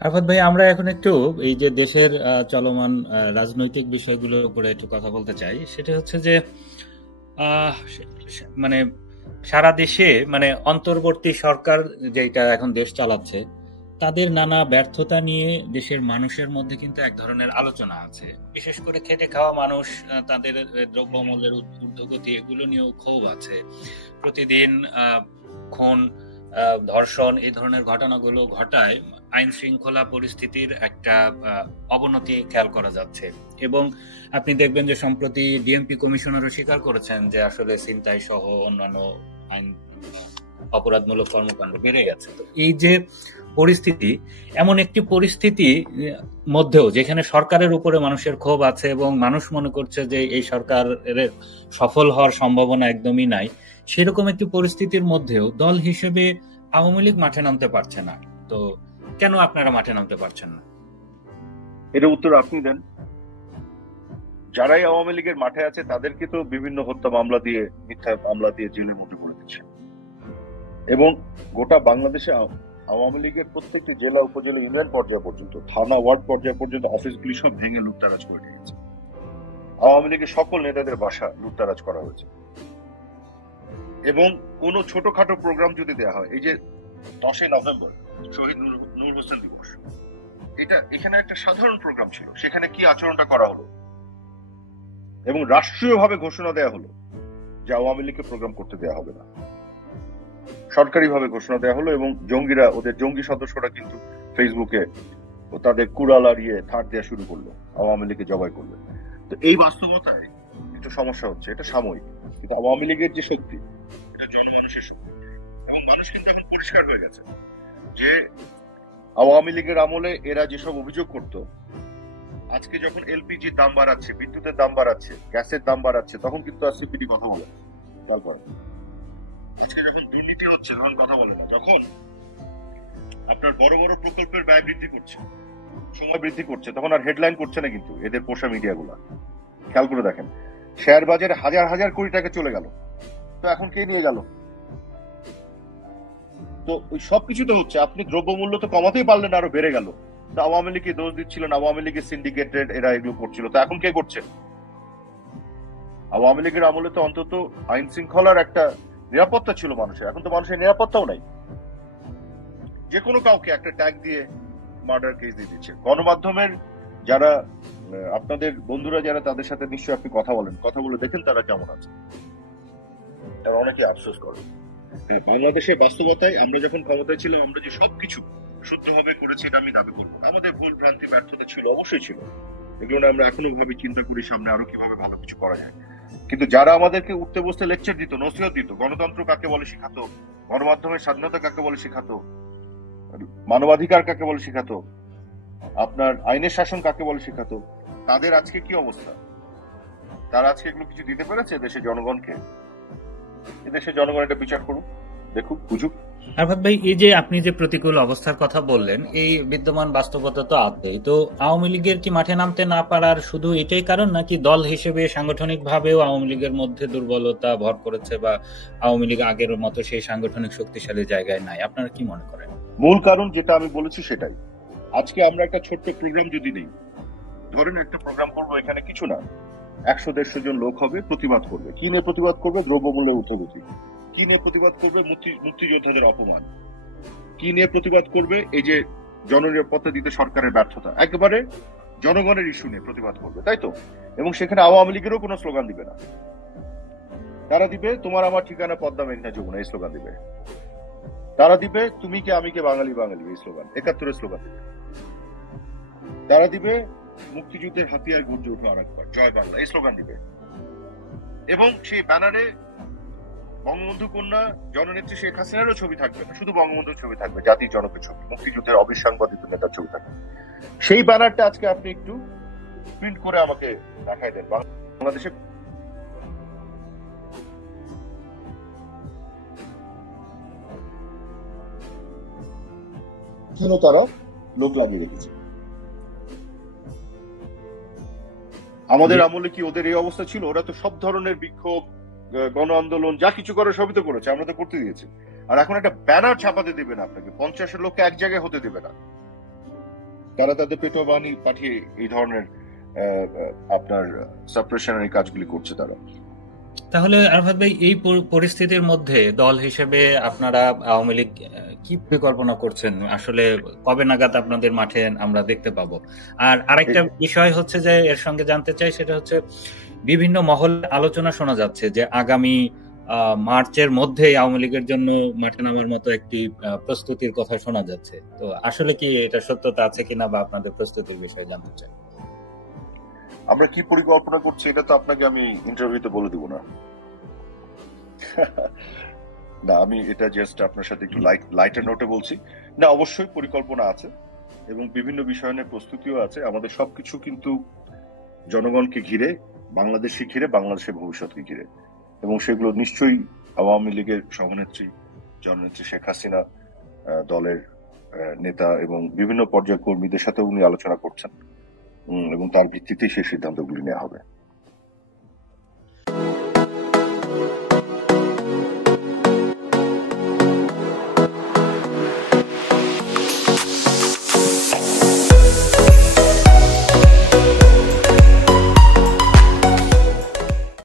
আরাফাত ভাই, আমরা এখন একটু এই যে দেশের চলমান রাজনৈতিক বিষয়গুলোর উপরে একটু কথা বলতে চাই। সেটা হচ্ছে যে মানে সারা দেশে মানে অন্তর্বর্তী সরকার যেটা এখন দেশ চালাচ্ছে, তাদের নানা ব্যর্থতা নিয়ে দেশের মানুষের মধ্যে কিন্তু এক ধরনের আলোচনা আছে। বিশেষ করে খেটে খাওয়া মানুষ, তাদের দ্রব্যমূল্যের ঊর্ধ্বগতি এগুলো নিয়েও ক্ষোভ আছে। প্রতিদিন খুন, ধর্ষণ এই ধরনের ঘটনাগুলো ঘটায় আইন শৃঙ্খলা পরিস্থিতির একটা অবনতি খেয়াল করা যাচ্ছে। এবং আপনি দেখবেন যে সম্প্রতি ডিএমপি কমিশনারও স্বীকার করেছেন যে আসলে ছিনতাই সহ অন্যান্য আইন অপরাধমূলক কর্মকাণ্ড বেড়ে গেছে। তো এই যে পরিস্থিতি, এমন একটি পরিস্থিতি মধ্যেও যেখানে সরকারের উপরে মানুষের ক্ষোভ আছে এবং মানুষ মনে করছে যে এই সরকারের সফল হওয়ার সম্ভাবনা একদমই নাই, সেরকম একটি পরিস্থিতির মধ্যেও দল হিসেবে আওয়ামী লীগ মাঠে নামতে পারছে না। তো কেন আপনারা মাঠে নামতে পারছেন না? এর উত্তর আপনি দেন। যারাই আওয়ামী লীগের মাঠে আছে তাদেরকে তো বিভিন্ন হত্যা মামলা দিয়ে, মিথ্যা মামলা দিয়ে জেলের মধ্যে করে দিচ্ছে, এবং গোটা বাংলাদেশে আওয়ামী লীগের প্রত্যেকটি জেলা, উপজেলা, ইউনিয়ন পর্যায় পর্যন্ত, থানা, ওয়ার্ড পর্যায় পর্যন্ত অফিসগুলি সব ভেঙে লুটতারাজ করে দিয়েছে। আওয়ামী লীগের সকল নেতাদের বাসা লুটতারাজ করা হয়েছে। এবং কোন ছোটখাটো প্রোগ্রাম যদি দেওয়া হয়, এই যে 10ই নভেম্বর শহীদ নূর হোসেন দিবস, এখানে একটা সাধারণ প্রোগ্রাম ছিল, সেখানে কি আচরণটা করা হলো এবং রাষ্ট্রীয়ভাবে ঘোষণা দেওয়া হলো যে আওয়ামী লীগকে প্রোগ্রাম করতে দেওয়া হবে না। সরকারিভাবে ঘোষণা দেওয়া হলো এবং জঙ্গিরা, ওদের জঙ্গি সদস্যরা কিন্তু ফেসবুকে তাদের কুড়াল আড়িয়ে থাট দেওয়া শুরু করলো, আওয়ামী লীগকে জবাই করলো। তো এই বাস্তবতায় একটু সমস্যা হচ্ছে, এটা সাময়িক, কিন্তু আওয়ামী লীগের যে শক্তি, এটা জনমানুষের শক্তি। এবং মানুষ কিন্তু এখন পরিষ্কার হয়ে গেছে যে আওয়ামী লীগের আমলে এরা যেসব অভিযোগ করত, আজকে যখন এলপিজির দাম বাড়াচ্ছে, বিদ্যুতের দাম বাড়াচ্ছে, গ্যাসের দাম বাড়াচ্ছে, তখন কিন্তু আর সিপিডি কথা বলে। তারপর আজকে যখন দুর্নীতি হচ্ছে তখন কথা বলে না। যখন আপনার বড় বড় প্রকল্পের ব্যয় বৃদ্ধি করছে, সময় বৃদ্ধি করছে, তখন আর হেডলাইন করছে না কিন্তু এদের পোষা মিডিয়াগুলা। খেয়াল করে দেখেন, শেয়ার বাজারে হাজার হাজার কোটি টাকা চলে গেল, তো এখন কে নিয়ে গেল? তো ওই সবকিছু তো হচ্ছে, আপনি দ্রব্যমূল্য তো কমাতেই পারলেন, আরো বেড়ে গেল। তো আওয়ামী লীগকে দোষ দিচ্ছিলেন, আওয়ামী লীগের সিন্ডিকেটেড এরা এগুলো করছিল, তো এখন কে করছে? আওয়ামী লীগের আমলে তো অন্তত আইন শৃঙ্খলার একটা নিরাপত্তা ছিল মানুষের, এখন তো মানুষের নিরাপত্তাও নাই। যে কোনো কাউকে একটা ট্যাগ দিয়ে মার্ডার কেস দিয়ে দিচ্ছে। গণমাধ্যমের যারা আপনাদের বন্ধুরা যারা, তাদের সাথে নিশ্চয়ই আপনি কথা বলেন, কথা বলে দেখেন তারা কেমন আছে। তারা অনেকে আফসোস করে। হ্যাঁ, বাংলাদেশের বাস্তবতায় আমরা যখন ক্ষমতায় ছিলাম, আমরা যে সবকিছু শুদ্ধভাবে করেছি এটা আমি দাবি করবো। আমাদের ভুল ভ্রান্তি ব্যর্থতা ছিল, অবশ্যই ছিল, এগুলো আমরা এখনো ভাবে চিন্তা করি সামনে আরো কিভাবে ভালো কিছু করা যায়। কিন্তু যারা আমাদেরকে উঠতে বসতে লেকচার দিত, নসিহত দিত, গণতন্ত্র কাকে বলে শেখাতো, গণমাধ্যমের স্বাধীনতা কাকে বলে শেখাতো, মানবাধিকার কাকে বলে শেখাতো, আপনার আইনের শাসন কাকে বলে শেখাতো, তাদের আজকে কি অবস্থা? তারা আজকে এগুলো কিছু দিতে পেরেছে দেশের জনগণকে? এদেশের জনগণ এটা বিচার করুক, দেখুক, বুঝুক। আরাফাত ভাই, এই যে আপনি যে প্রতিকূল অবস্থার কথা বললেন, এই বিদ্যমান বাস্তবতা তো আছেই। তো আওয়ামী লীগের কি মাঠে নামতে না পারার শুধু এটাই কারণ, নাকি দল হিসেবে সাংগঠনিক ভাবেও আওয়ামী লীগের মধ্যে দুর্বলতা ভর করেছে, বা আওয়ামী লীগ আগের মতো সেই সাংগঠনিক শক্তিশালী জায়গায় নাই? আপনারা কি মনে করেন? মূল কারণ যেটা আমি বলেছি সেটাই। আজকে আমরা একটা ছোট্ট প্রোগ্রাম যদি নেই, ধরেন একটা প্রোগ্রাম করবো, এখানে কিছু না, 100-150 জন লোক হবে, প্রতিবাদ করবে। কি নিয়ে প্রতিবাদ করবে? দ্রব্যমূল্যের ঊর্ধ্বগতি। কি নিয়ে প্রতিবাদ করবে? মুক্তিযোদ্ধাদের অপমান। কি নিয়ে প্রতিবাদ করবে? এই যে জননিরাপত্তা দিতে সরকারের ব্যর্থতা। একেবারে জনগণের ইস্যু নিয়ে প্রতিবাদ করবে, তাই তো? এবং সেখানে আওয়ামী লীগেরও কোনো স্লোগান দিবে না। তারা দিবে তোমার আমার ঠিকানা পদ্মা মেঘনা যমুনা, এই স্লোগান দিবে। তারা দিবে তুমি কে আমি কে বাঙালি বাঙালি, এই স্লোগান, 71-এর স্লোগান দিবে। তারা দিবে মুক্তিযুদ্ধের হাতিয়ার গর্জে ওঠো আরেকবার, জয় বাংলা, এই স্লোগান দিবে। এবং সেই ব্যানারে বঙ্গবন্ধু কন্যা জননেত্রী শেখ হাসিনারও ছবি থাকবে না, শুধু বঙ্গবন্ধুর ছবি থাকবে, জাতির জনকের ছবি, মুক্তিযুদ্ধের অবিসংবাদিত নেতার ছবি থাকবে। সেই ব্যানারটা আজকে আপনি একটু প্রিন্ট করে আমাকে দেখাই দেন। বাংলাদেশে তারা লোক লাগিয়ে রেখেছে। আমাদের আমলে কি ওদের এই অবস্থা ছিল? ওরা তো সব ধরনের বিক্ষোভ, গণ আন্দোলন যা কিছু করে সবই তো করেছে, আমরা তো করতে দিয়েছি। আর এখন একটা ব্যানার ছাপাতে দেবে না আপনাকে, 50 লোককে এক জায়গায় হতে দেবে না। তারা তাদের পেটোয়া বাহিনী পাঠিয়ে এই ধরনের আপনার সাপ্রেশনের কাজগুলি করছে তারা। তাহলে আরাফাত ভাই, এই পরিস্থিতির মধ্যে দল হিসেবে আপনারা আওয়ামী লীগ কি পরিকল্পনা করছেন? আসলে কবে নাগাদ আপনাদের মাঠে আমরা দেখতে পাবো? আর আরেকটা বিষয় হচ্ছে যে এর সঙ্গে জানতে চাই, সেটা হচ্ছে বিভিন্ন মহল আলোচনা শোনা যাচ্ছে যে আগামী মার্চের মধ্যেই আওয়ামী লীগের জন্য মাঠে নামার মতো একটি প্রস্তুতির কথা শোনা যাচ্ছে। তো আসলে কি এটা সত্যতা আছে কিনা, বা আপনাদের প্রস্তুতির বিষয়ে জানতে চাই। আমরা কি পরিকল্পনা করছি এটা তো আপনাকে আমি ইন্টারভিউতে বলে দিব না। না, আমি এটা জাস্ট আপনার সাথে একটু লাইটার নোটে বলছি। না, অবশ্যই পরিকল্পনা আছে এবং বিভিন্ন বিষয় নিয়ে প্রস্তুতিও আছে। আমাদের সবকিছু কিন্তু জনগণকে ঘিরে, বাংলাদেশকে ঘিরে, বাংলাদেশের ভবিষ্যৎকে ঘিরে, এবং সেগুলো নিশ্চয়ই আওয়ামী লীগের সভানেত্রী জননেত্রী শেখ হাসিনা, দলের নেতা এবং বিভিন্ন পর্যায়ের কর্মীদের সাথে উনি আলোচনা করছেন, এবং তার ভিত্তিতেই সেই সিদ্ধান্তগুলি নেওয়া হবে।